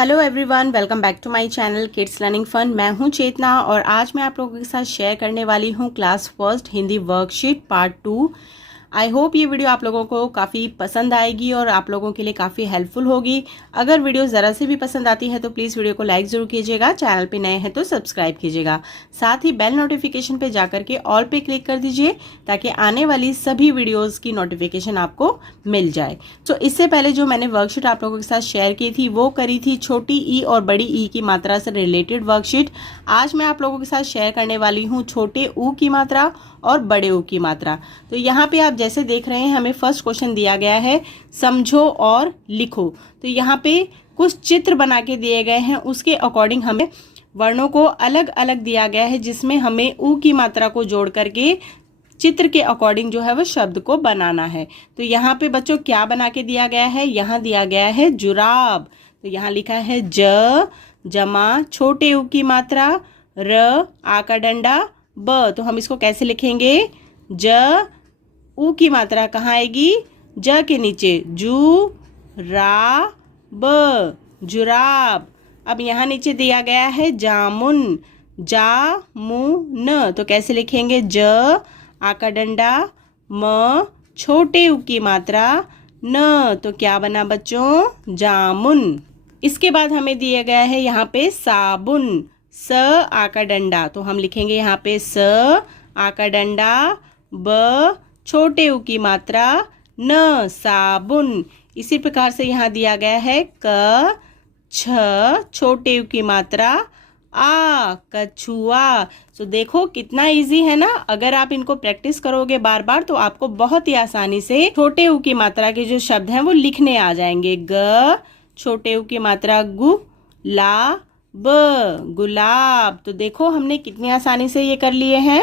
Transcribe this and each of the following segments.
Hello everyone, welcome back to my channel kids learning fun. मैं हूं चेतना और आज मैं आप लोगों के साथ शेयर करने वाली हूं class first Hindi worksheet part 2। I hope ये वीडियो आप लोगों को काफ़ी पसंद आएगी और आप लोगों के लिए काफ़ी हेल्पफुल होगी। अगर वीडियो ज़रा से भी पसंद आती है तो प्लीज़ वीडियो को लाइक ज़रूर कीजिएगा, चैनल पे नए हैं तो सब्सक्राइब कीजिएगा, साथ ही बेल नोटिफिकेशन पे जाकर के ऑल पे क्लिक कर दीजिए ताकि आने वाली सभी वीडियोज़ की नोटिफिकेशन आपको मिल जाए। तो इससे पहले जो मैंने वर्कशीट आप लोगों के साथ शेयर की थी वो करी थी छोटी ई और बड़ी ई की मात्रा से रिलेटेड वर्कशीट। आज मैं आप लोगों के साथ शेयर करने वाली हूँ छोटे ऊ की मात्रा और बड़े ऊ की मात्रा। तो यहाँ पे आप जैसे देख रहे हैं हमें फर्स्ट क्वेश्चन दिया गया है समझो और लिखो। तो यहाँ पे कुछ चित्र बना के दिए गए हैं, उसके अकॉर्डिंग हमें वर्णों को अलग अलग दिया गया है जिसमें हमें ऊ की मात्रा को जोड़ करके चित्र के अकॉर्डिंग जो है वो शब्द को बनाना है। तो यहाँ पे बच्चों क्या बना के दिया गया है, यहाँ दिया गया है जुराब। तो यहाँ लिखा है ज जमा छोटे ऊ की मात्रा र आ का डंडा ब। तो हम इसको कैसे लिखेंगे, ज ऊ की मात्रा कहाँ आएगी, ज के नीचे, जू रा ब जुराब। अब यहाँ नीचे दिया गया है जामुन, जा मु न। तो कैसे लिखेंगे, ज आ का डंडा म छोटे ऊ की मात्रा न। तो क्या बना बच्चों, जामुन। इसके बाद हमें दिया गया है यहाँ पे साबुन, स आ का डंडा। तो हम लिखेंगे यहाँ पे स आ का डंडा ब छोटे ऊ की मात्रा न, साबुन। इसी प्रकार से यहाँ दिया गया है क छ छोटे ऊ की मात्रा आ कछुआ। तो देखो कितना इजी है ना। अगर आप इनको प्रैक्टिस करोगे बार बार तो आपको बहुत ही आसानी से छोटे ऊ की मात्रा के जो शब्द हैं वो लिखने आ जाएंगे। ग छोटे ऊ की मात्रा गु ला ब गुलाब। तो देखो हमने कितनी आसानी से ये कर लिए हैं।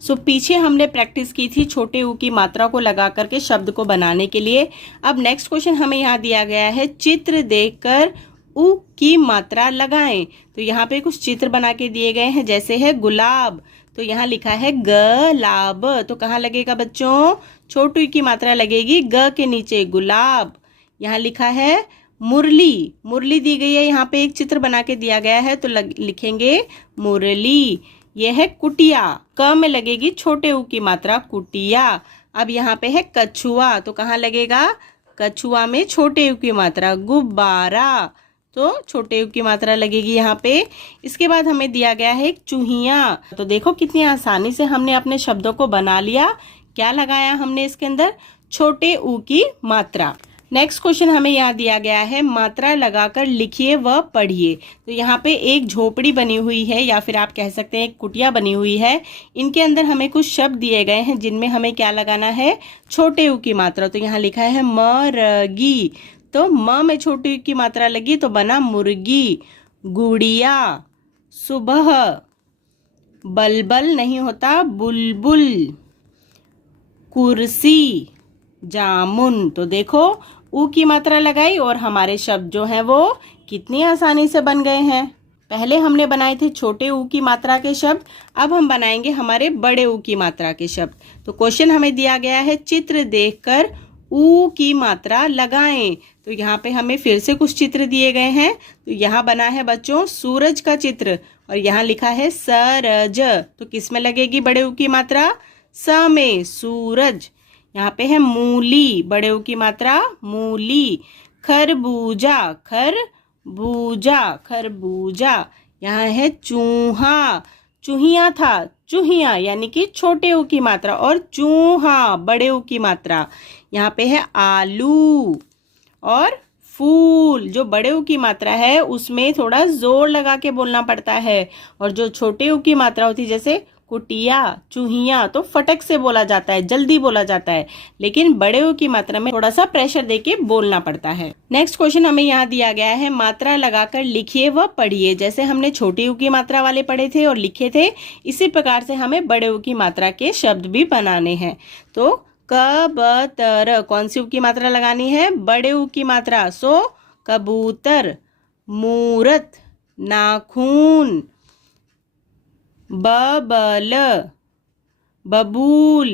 सो पीछे हमने प्रैक्टिस की थी छोटे ऊ की मात्रा को लगा करके शब्द को बनाने के लिए। अब नेक्स्ट क्वेश्चन हमें यहाँ दिया गया है चित्र देखकर ऊ की मात्रा लगाएं। तो यहाँ पे कुछ चित्र बना के दिए गए हैं, जैसे है गुलाब। तो यहाँ लिखा है ग लाब। तो कहाँ लगेगा बच्चों, छोटे ऊ की मात्रा लगेगी ग के नीचे, गुलाब। यहाँ लिखा है मुरली, मुरली दी गई है, यहाँ पे एक चित्र बना के दिया गया है तो लिखेंगे मुरली। यह है कुटिया, क में लगेगी छोटे ऊ की मात्रा कुटिया। अब यहाँ पे है कछुआ, तो कहाँ लगेगा, कछुआ में छोटे ऊ की मात्रा गुब्बारा। तो छोटे ऊ की मात्रा लगेगी यहाँ पे। इसके बाद हमें दिया गया है एक चूहिया। तो देखो कितनी आसानी से हमने अपने शब्दों को बना लिया। क्या लगाया हमने इसके अंदर, छोटे ऊ की मात्रा। नेक्स्ट क्वेश्चन हमें यहाँ दिया गया है मात्रा लगाकर लिखिए व पढ़िए। तो यहाँ पे एक झोपड़ी बनी हुई है या फिर आप कह सकते हैं एक कुटिया बनी हुई है। इनके अंदर हमें कुछ शब्द दिए गए हैं जिनमें हमें क्या लगाना है, छोटे ऊ की मात्रा। तो यहाँ लिखा है मरगी। तो म में छोटी ऊ की मात्रा लगी तो बना मुर्गी। गुड़िया, सुबह, बलबल नहीं होता बुलबुल, कुर्सी, जामुन। तो देखो ऊ की मात्रा लगाई और हमारे शब्द जो हैं वो कितनी आसानी से बन गए हैं। पहले हमने बनाए थे छोटे ऊ की मात्रा के शब्द, अब हम बनाएंगे हमारे बड़े ऊ की मात्रा के शब्द। तो क्वेश्चन हमें दिया गया है चित्र देखकर ऊ की मात्रा लगाएं। तो यहाँ पे हमें फिर से कुछ चित्र दिए गए हैं। तो यहाँ बना है बच्चों सूरज का चित्र और यहाँ लिखा है सरज। तो किस में लगेगी बड़े ऊ की मात्रा, स में, सूरज। यहाँ पे है मूली, बड़े ऊ की मात्रा मूली। खरबूजा, खरबूजा, खरबूजा। यहाँ है चूहा, चूहिया था, चूहिया यानी कि छोटे ऊ की मात्रा, और चूहा बड़े ऊ की मात्रा। यहाँ पे है आलू और फूल। जो बड़े ऊ की मात्रा है उसमें थोड़ा जोर लगा के बोलना पड़ता है, और जो छोटे ऊ की मात्रा होती है जैसे कुटिया, चूहिया, तो फटक से बोला जाता है, जल्दी बोला जाता है। लेकिन बड़े ऊ की मात्रा में थोड़ा सा प्रेशर देके बोलना पड़ता है। नेक्स्ट क्वेश्चन हमें यहाँ दिया गया है मात्रा लगाकर लिखिए व पढ़िए। जैसे हमने छोटे ऊ की मात्रा वाले पढ़े थे और लिखे थे, इसी प्रकार से हमें बड़े ऊ की मात्रा के शब्द भी बनाने हैं। तो क ब त र, कौन सी ऊ की मात्रा लगानी है, बड़े ऊ की मात्रा। सो कबूतर, मूरत, नाखून, बबल, बबूल,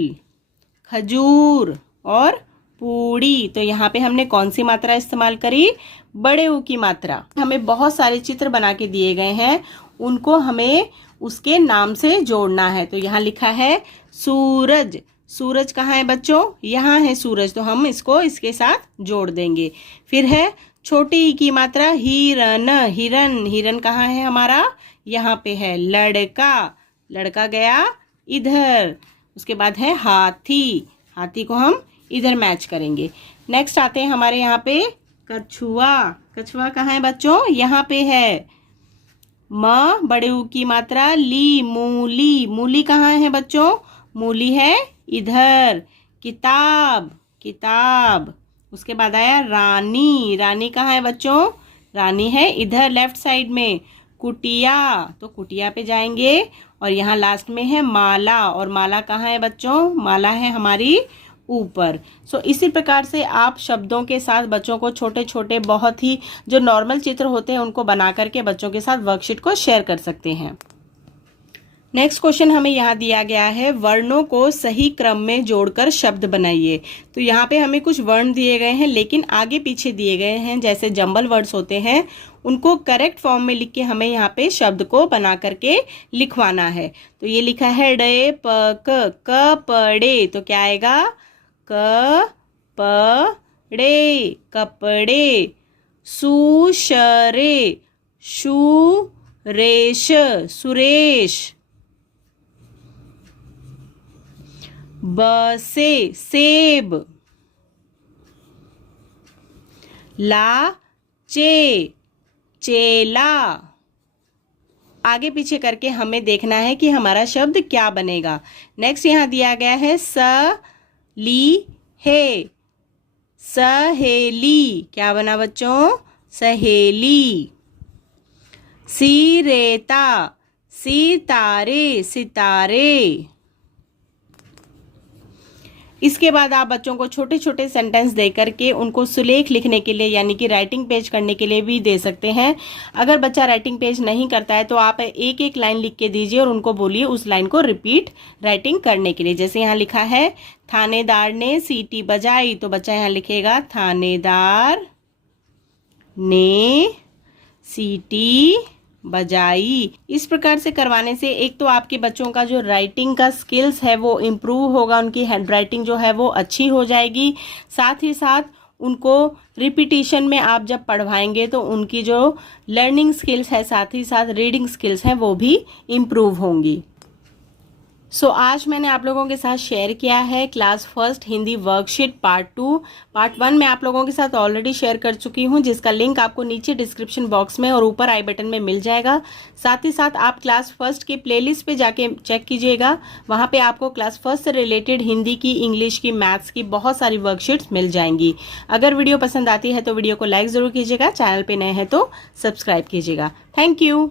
खजूर और पूड़ी। तो यहाँ पे हमने कौन सी मात्रा इस्तेमाल करी, बड़े ऊ की मात्रा। हमें बहुत सारे चित्र बना के दिए गए हैं, उनको हमें उसके नाम से जोड़ना है। तो यहाँ लिखा है सूरज। सूरज कहाँ है बच्चों? यहाँ है सूरज, तो हम इसको इसके साथ जोड़ देंगे। फिर है छोटी ई की मात्रा हिरन। हिरन, हिरन कहाँ है हमारा? यहाँ पे है। लड़का, लड़का गया इधर। उसके बाद है हाथी, हाथी को हम इधर मैच करेंगे। नेक्स्ट आते हैं हमारे यहाँ पे कछुआ। कछुआ कहाँ है बच्चों? यहाँ पे है। म बड़े ऊ की मात्रा ली। मूली, मूली कहाँ है बच्चों? मूली है इधर। किताब, किताब। उसके बाद आया रानी। रानी कहाँ है बच्चों? रानी है इधर लेफ्ट साइड में। कुटिया, तो कुटिया पे जाएंगे। और यहाँ लास्ट में है माला, और माला कहाँ है बच्चों? माला है हमारी ऊपर। इसी प्रकार से आप शब्दों के साथ बच्चों को छोटे छोटे बहुत ही जो नॉर्मल चित्र होते हैं उनको बना करके बच्चों के साथ वर्कशीट को शेयर कर सकते हैं। नेक्स्ट क्वेश्चन हमें यहाँ दिया गया है, वर्णों को सही क्रम में जोड़कर शब्द बनाइए। तो यहाँ पे हमें कुछ वर्ण दिए गए हैं, लेकिन आगे पीछे दिए गए हैं जैसे जंबल वर्ड्स होते हैं, उनको करेक्ट फॉर्म में लिख के हमें यहाँ पे शब्द को बना करके लिखवाना है। तो ये लिखा है डे प क पड़े, तो क्या आएगा? क पड़े, कपड़े। सुशरे, सुरेश, सुरेश। बसे, सेब। लाचे, चेला। आगे पीछे करके हमें देखना है कि हमारा शब्द क्या बनेगा। नेक्स्ट यहाँ दिया गया है ली है, सहेली। क्या बना बच्चों? सहेली। सिरेता, सितारे, सितारे। इसके बाद आप बच्चों को छोटे छोटे सेंटेंस दे करके उनको सुलेख लिखने के लिए यानी कि राइटिंग पेज करने के लिए भी दे सकते हैं। अगर बच्चा राइटिंग पेज नहीं करता है तो आप एक एक लाइन लिख के दीजिए और उनको बोलिए उस लाइन को रिपीट राइटिंग करने के लिए। जैसे यहाँ लिखा है थानेदार ने सीटी बजाई, तो बच्चा यहाँ लिखेगा थानेदार ने सीटी बजाई। इस प्रकार से करवाने से एक तो आपके बच्चों का जो राइटिंग का स्किल्स है वो इम्प्रूव होगा, उनकी हैंड राइटिंग जो है वो अच्छी हो जाएगी। साथ ही साथ उनको रिपीटिशन में आप जब पढ़वाएंगे तो उनकी जो लर्निंग स्किल्स है साथ ही साथ रीडिंग स्किल्स हैं वो भी इम्प्रूव होंगी। आज मैंने आप लोगों के साथ शेयर किया है class first Hindi worksheet part 2। Part 1 मैं आप लोगों के साथ ऑलरेडी शेयर कर चुकी हूं, जिसका लिंक आपको नीचे डिस्क्रिप्शन बॉक्स में और ऊपर आई बटन में मिल जाएगा। साथ ही साथ आप क्लास फर्स्ट की प्लेलिस्ट पे जाके चेक कीजिएगा, वहां पे आपको क्लास फर्स्ट से रिलेटेड हिंदी की, इंग्लिश की, मैथ्स की बहुत सारी वर्कशीट्स मिल जाएंगी। अगर वीडियो पसंद आती है तो वीडियो को लाइक जरूर कीजिएगा, चैनल पे नए हैं तो सब्सक्राइब कीजिएगा। Thank you.